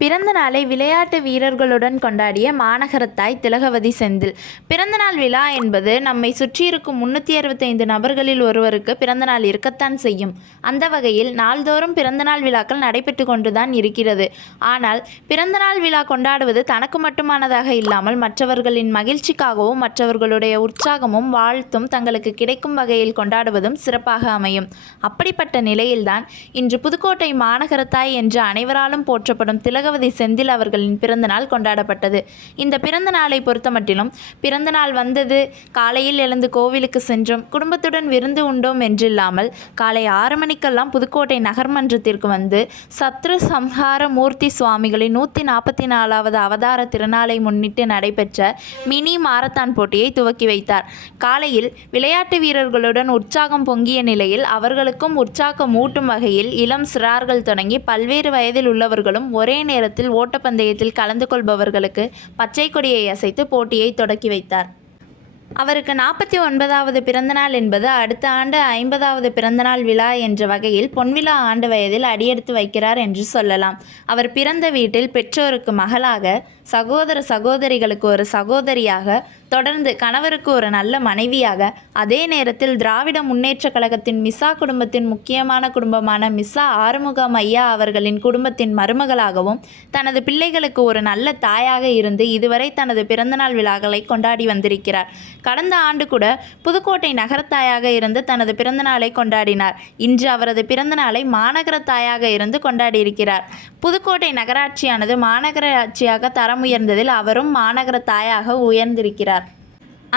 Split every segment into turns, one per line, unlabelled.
பிறந்த நாளை விளையாட்டு வீரர்களுடன் கொண்டாடிய மாநகரத்தாய் திலகவதி செந்தில். பிறந்தநாள் விழா என்பது நம்மை சுற்றியிருக்கும் முன்னூற்றி அறுபத்தைந்து நபர்களில் ஒருவருக்கு பிறந்தநாள் இருக்கத்தான் செய்யும். அந்த வகையில் நாள்தோறும் பிறந்தநாள் விழாக்கள் நடைபெற்று கொண்டுதான் இருக்கிறது. ஆனால் பிறந்தநாள் விழா கொண்டாடுவது தனக்கு மட்டுமானதாக இல்லாமல் மற்றவர்களின் மகிழ்ச்சிக்காகவும் மற்றவர்களுடைய உற்சாகமும் வாழ்த்தும் தங்களுக்கு கிடைக்கும் வகையில் கொண்டாடுவதும் சிறப்பாக அமையும். அப்படிப்பட்ட நிலையில்தான் இன்று புதுக்கோட்டை மாநகரத்தாய் என்று அனைவராலும் போற்றப்படும் திலக பாகவதி செந்தில் அவர்களின் பிறந்தநாள் கொண்டாடப்பட்டது. இந்த பிறந்த நாளை பொறுத்தமட்டிலும் பிறந்த நாள் வந்தது காலையில் எழுந்து கோவிலுக்கு சென்றோம் குடும்பத்துடன் விருந்து உண்டோம் என்றில்லாமல் காலை ஆறு மணிக்கெல்லாம் புதுக்கோட்டை நகர்மன்றத்திற்கு வந்து சத்ரு சம்ஹார மூர்த்தி சுவாமிகளின் நூற்றி நாற்பத்தி நாலாவது அவதார திருநாளை முன்னிட்டு நடைபெற்ற மினி மாரத்தான் போட்டியை துவக்கி வைத்தார். காலையில் விளையாட்டு வீரர்களுடன் உற்சாகம் பொங்கிய நிலையில் அவர்களுக்கும் உற்சாகம் ஊட்டும் வகையில் இளம் சிறார்கள் தொடங்கி பல்வேறு வயதில் உள்ளவர்களும் ஒரே நேரம் நேரத்தில் ஓட்டப்பந்தயத்தில் கலந்து கொள்பவர்களுக்கு பச்சை கொடியை அசைத்து போட்டியை தொடக்கி வைத்தார். அவருக்கு நாற்பத்தி ஒன்பதாவது பிறந்தநாள் என்பது அடுத்த ஆண்டு ஐம்பதாவது பிறந்தநாள் விழா என்ற வகையில் பொன்விழா ஆண்டு வயதில் அடியெடுத்து வைக்கிறார் என்று சொல்லலாம். அவர் பிறந்த வீட்டில் பெற்றோருக்கு மகளாக சகோதர சகோதரிகளுக்கு ஒரு சகோதரியாக தொடர்ந்து கணவருக்கு ஒரு நல்ல மனைவியாக அதே நேரத்தில் திராவிட முன்னேற்ற கழகத்தின் மிசா குடும்பத்தின் முக்கியமான குடும்பமான மிசா ஆறுமுகம் ஐயா அவர்களின் குடும்பத்தின் மருமகளாகவும் தனது பிள்ளைகளுக்கு ஒரு நல்ல தாயாக இருந்து இதுவரை தனது பிறந்தநாள் விழாக்களை கொண்டாடி வந்திருக்கிறார். கடந்த ஆண்டு கூட புதுக்கோட்டை நகரத்தாயாக இருந்து தனது பிறந்தநாளை கொண்டாடினார். இன்று அவரது பிறந்தநாளை மாநகர தாயாக இருந்து கொண்டாடியிருக்கிறார். புதுக்கோட்டை நகராட்சியானது மாநகராட்சியாக தரம் உயர்ந்ததில் அவரும் மாநகர தாயாக உயர்ந்திருக்கிறார்.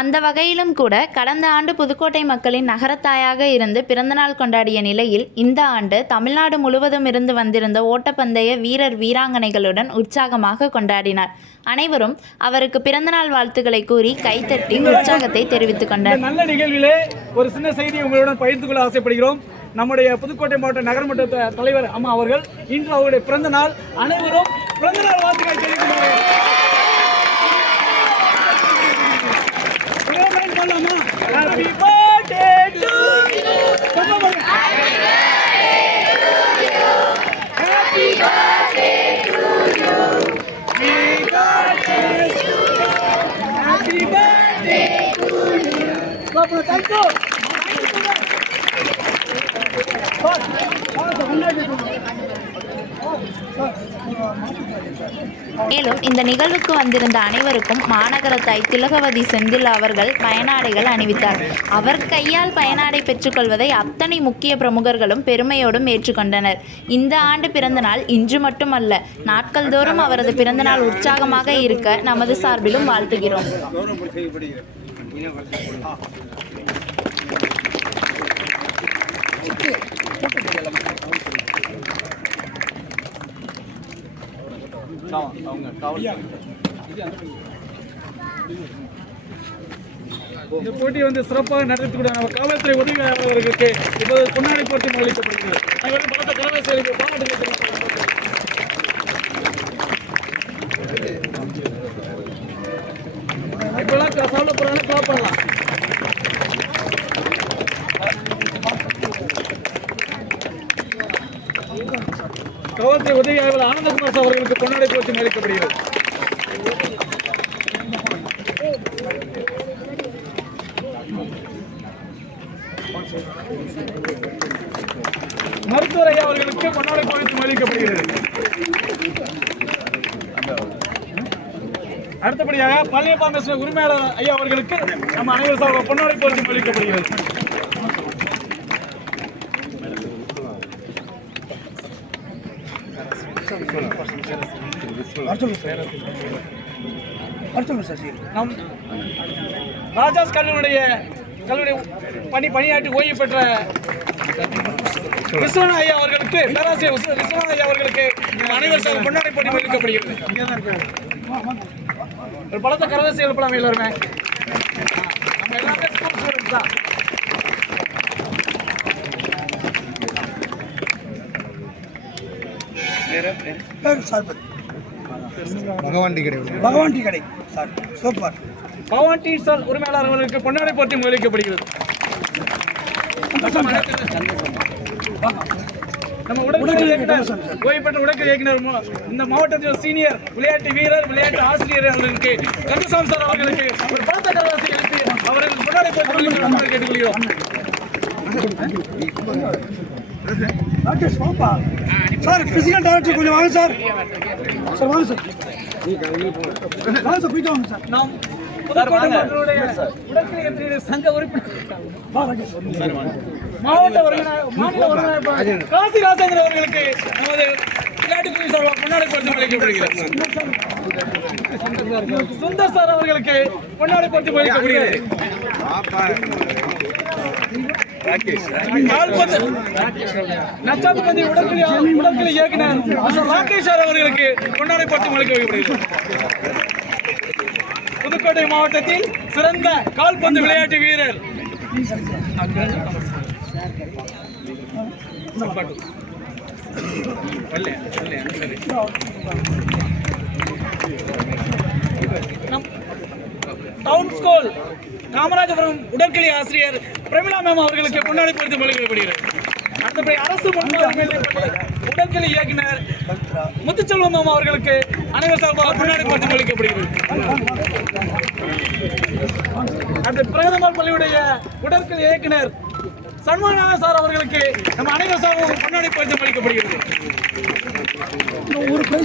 அந்த வகையிலும் கூட கடந்த ஆண்டு புதுக்கோட்டை மக்களின் நகரத்தாயாக இருந்து பிறந்தநாள் கொண்டாடிய நிலையில் இந்த ஆண்டு தமிழ்நாடு முழுவதும் இருந்து வந்திருந்த ஓட்டப்பந்தய வீரர் வீராங்கனைகளுடன் உற்சாகமாக கொண்டாடினார். அனைவரும் அவருக்கு பிறந்தநாள் வாழ்த்துக்களை கூறி கைத்தட்டி உற்சாகத்தை தெரிவித்துக் கொண்டார்
நல்ல நிகழ்விலே ஒரு சின்ன செய்தி உங்களுடன் பகிர்ந்து கொள்ள ஆசைப்படுகிறோம். நம்முடைய புதுக்கோட்டை மாவட்ட நகரமன்ற தலைவர் அம்மா அவர்கள் இன்று அவருடைய பிறந்த நாள் அனைவரும் பிறந்த நாள் வாழ்த்துக்களை தெரிவித்துக் கொள்கிறேன். Celebrate பண்ணலாமா? Happy birthday to you. கொஞ்சம் பாருங்க. Happy birthday to you. We
got this. Happy birthday to you. பாப்பா, thank you. Sir, sir, sir, முன்னாடி போங்க. சார், மேலும் இந்த நிகழ்வுக்கு வந்திருந்த அனைவருக்கும் மாநகரத்தாய் திலகவதி செந்தில் அவர்கள் பயனாடைகள் அணிவித்தார். அவர் கையால் பயனாடை பெற்றுக்கொள்வதை அத்தனை முக்கிய பிரமுகர்களும் பெருமையோடும் ஏற்றுக்கொண்டனர். இந்த ஆண்டு பிறந்தநாள் இன்று மட்டுமல்ல நாட்கள் தோறும் அவரது பிறந்தநாள் உற்சாகமாக இருக்க நமது சார்பிலும் வாழ்த்துகிறோம். இந்த போட்டி வந்து சிறப்பாக நடத்திக்கூடிய நம்ம காவல்துறை உதவியாளர்களுக்கு இப்போது பொன்னாடை போட்டி அளிக்கப்படுகிறது அனைவரும் பக்கத்தை தலைமை செயலுக்கு பாராட்டுகள் தெரிவித்துக் இப்பெல்லாம் சாப்பிட போறாங்க கிளாப் பண்ணலாம் காவல்துறை உதவியாளர் ஆனந்தகுமார் அவர்களுக்கு பொன்னாடை போட்டி அளிக்கப்படுகிறது மருத்துவர் ஐயா அவர்களுக்கு பொன்னாடை போட்டி அளிக்கப்படுகிறது அடுத்தபடியாக பழனியப்பா பேசுகிற உரிமையாளர் ஐயா அவர்களுக்கு நம்ம அனைவரும் பொன்னாடை போட்டி அளிக்கப்படுகிறது நம் ராஜாஸ் கல்லூரியுடைய கல்லூரி பணி பணியாற்றி ஓய்வு பெற்ற விஸ்வநாத ஐயா அவர்களுக்கு பேராசிரியர் விஸ்வ- விஸ்வநாத ஐயா அவர்களுக்கு நம் அனைவர் சார்பாக பொன்னாடை போட்டி அளிக்கப்படுகிறது ஒரு பலத்த கரவசி எழுப்பலாம் எல்லாருமே நம்ம எல்லாமே ஸ்கூல் ஸ்டூடெண்ட்ஸ் தான். பேர்? சார்பத். பகவான்
கடை பகவான் டீ கடை. Sir super. Bhavan tea stall உரிமையாளர் அவர்களுக்கு பொன்னாடை போட்டி அளிக்கப்படுகிறது நம்ம உடற்கல்வி இயக்குனர் ஓய்வு பெற்ற உடற்கல்வி இயக்குனர் இந்த மாவட்டத்தில் சீனியர் விளையாட்டு வீரர் விளையாட்டு ஆசிரியர் அவர்களுக்கு கந்தசாமி சார் அவர்களுக்கு ஒரு பலத்த கரவாசி அளித்து அவர்கள் முன்னாடி போய் கேட்டுக்கொள்கிறோம் ராகேஷ் வாப்பா சார் பிசிக்கல் டைரக்டர் கொஞ்சம் வாங்க சார் சார் வாங்க சார் வாங்க சார் போயிட்டு வாங்க சார் நாம் சங்க உறுப்பினர். மாவட்ட ஒருங்கிணைப்பாளர் காசி ராஜேந்திரன் அவர்களுக்கு நமது விளையாட்டுத்துறை சார்பாக முன்னாடி கொடுத்து அளிக்கப்படுகிறது சுந்தர் சார் அவர்களுக்கு முன்னாடி கொடுத்து அளிக்கப்படுகிறது கால்பந்து நச்சாத்துப்பந்தி உடற்கல்வி உடற்கல்வி இயக்குனர் ராகேஷ் சார் அவர்களுக்கு கொண்டாடி போட்டு அளிக்க வைக்கப்படுகிறது புதுக்கோட்டை மாவட்டத்தில் சிறந்த கால்பந்து விளையாட்டு வீரர். டவுன் ஸ்கூல் காமராஜபுரம் உடற்கல்வி ஆசிரியர் பிரமிளா மேம் அவர்களுக்கு கொண்டாடி பொறுத்து வழங்கப்படுகிறது அடுத்தபடி அரசு முன்னாள் இயக்குனர் முத்துச்செல்வம் மேம் அவர்களுக்கு அனைவர் சார்பாக கொண்டாடி பொறுத்து மொழிக்கப்படுகிறது அந்த பிரதமர் பள்ளியுடைய உடற்கலை இயக்குனர் சண்முகநாதன் சார் அவர்களுக்கு நம்ம அனைவர் சார்பாக கொண்டாடி பொறுத்து அளிக்கப்படுகிறது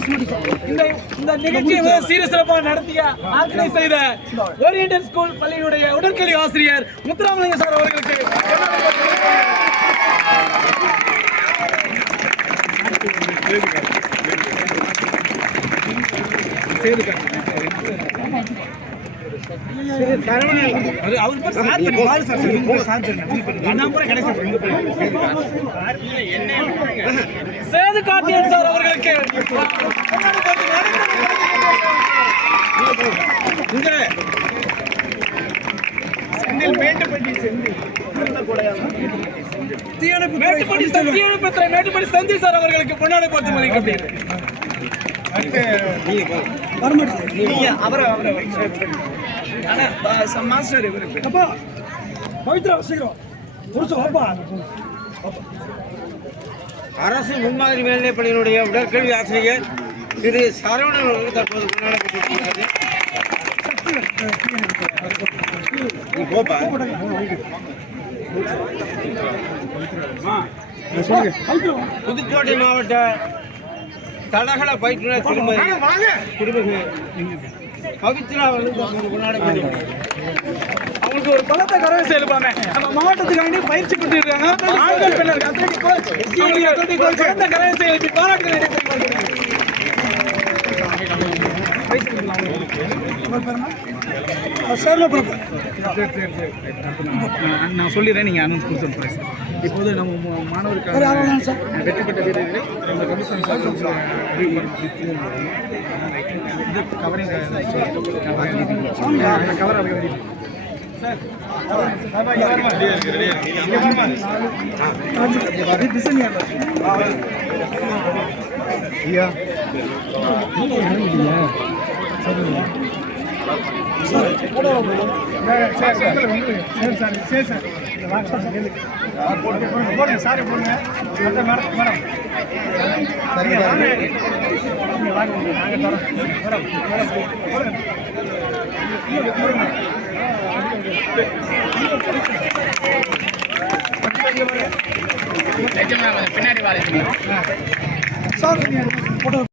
இந்த இந்த நிகழ்ச்சியை சீர சிறப்பாக நடத்திய ஆர்கனைஸ் செய்த ஓரியன்டல் ஸ்கூல் பள்ளியினுடைய உடற்கல்வி ஆசிரியர் முத்துராமலிங்க சார் அவர்களுக்கு சேது கார்த்தியன் சார் அவர்களுக்கு கொண்டாடி போட்டு இங்க செந்தில் மேட்டுப்பட்டி செந்தில் தீயணைப்பு தீயணைப்பு மேட்டுப்பட்டி செந்தில் சார் அவர்களுக்கு பொன்னாடை பார்த்து இவருக்கு அப்பா பவித்ரா சீக்கிரம். அரசு முன்மாதிரி மேல்நிலைப் பள்ளியினுடைய உடற்கல்வி ஆசிரியர் திரு சரவணன் அவர்கள் தற்போது போப்பா புதுக்கோட்டை மாவட்ட தடகள பயிற்றுனர் திருமதி திருமதி
பவித்ரா அவர்கள் அவங்களுக்கு ஒரு பலத்தை கரவை செயல்பாங்க நம்ம மாவட்டத்துக்காண்டி பயிற்சி கொடுத்துருக்காங்க ஆண்கள் பெண்கள் athletic சிறந்த கரவை நான் சொல்லிடுறேன் நீங்கள் அனௌன்ஸ் கொடுத்துருப்பேன் சார். இப்போது நம்ம மு- மாணவருக்கான வேற யாரும் வேணாம் சார். வெற்றி பெற்ற வீரர்களை நம்ம கமிஷன் சார் இது கவரிங் கவர் அவங்க பின்னாடி வாழ்க்கை சார் போட்டோ